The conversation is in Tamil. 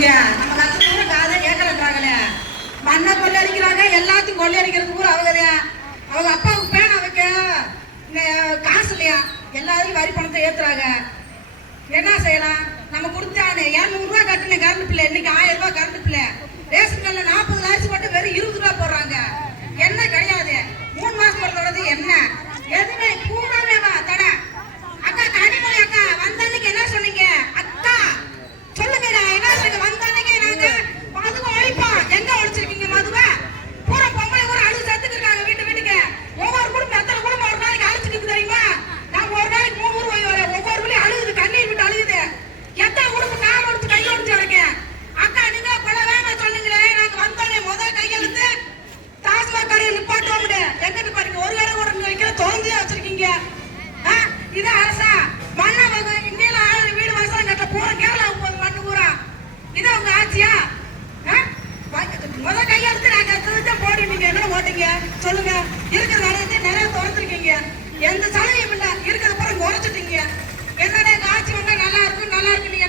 சொல்லுங்க. நம்ம கத்துக்கிற காதை கேட்கறாங்களே, மண்ணை கொள்ளையடிக்கிறாங்க, எல்லாத்தையும் கொள்ளையடிக்கிறது பூரா அவங்கதையா. அவங்க அப்பாவுக்கு பேனா வைக்க காசு இல்லையா, எல்லாத்தையும் வரி பணத்தை ஏத்துறாங்க. என்ன செய்யலாம்? நம்ம கொடுத்தானே 200 ரூபாய் கட்டின கரண்ட் பிள்ளை இன்னைக்கு 1000 ரூபாய் கரண்ட் பிள்ளை. ரேஷன் கார்டுல 40 அரிசி போட்டு வெறும் 20 ரூபாய் போடுறாங்க. என்ன கிடையாது, 3 மாசம் போடுறது என்ன எதுவுமே பூராமே தட. அக்கா கனிமொழி அக்கா வந்த அன்னைக்கு என்ன சொன்னீங்க? அக்கா சொல்லுங்க, என்ன சொன்னீங்க? வந்த அன்னைக்கு நாங்க மதுவை ஒழிப்போம். எங்க ஒழிச்சிருக்கீங்க மதுவை? பூரா பொம்பளை பூரா அழுது சத்துக்கு இருக்காங்க வீட்டு வீட்டுக்கு. ஒவ்வொரு குடும்பம் எத்தனை குடும்பம் ஒரு நாளைக்கு அழைச்சிட்டு தெரியுமா? நான் ஒரு நாளைக்கு 3 ரூபாய் வரேன். ஒவ்வொரு வழியும் அழுகுது, கண்ணீர் விட்டு அழுகுது. எத்தனை குடும்பம் கால் எடுத்து கை ஒடிச்சு வரேன். அக்கா நீங்க கொள்ள வேணாம் சொன்னீங்களே, நாங்க வந்தோடனே முதல் கையெழுத்து டாஸ்மாக் கடையில் நிப்பாட்டோம். எங்கிட்டு பாருங்க, ஒரு கடை கூட வைக்கிற திறந்தே வச்சிருக்கீங்க. இது அரசா? மண்ணா இங்கெல்லாம் வீடு வாசல் கட்ட பூரா கேரளா மண்ணு பூரா. இது உங்க ஆட்சியா? முதல் கையெழுத்து நாங்க போடுவீங்க, என்ன ஓட்டீங்க சொல்லுங்க? இருக்கிற நிறைய திறந்துருக்கீங்க, எந்த சலுகையும் இல்லை. இருக்கிறத பூரா குறைச்சிட்டீங்க. என்னடா ஆட்சி வந்தா நல்லா இருக்கும் நல்லா இருக்கு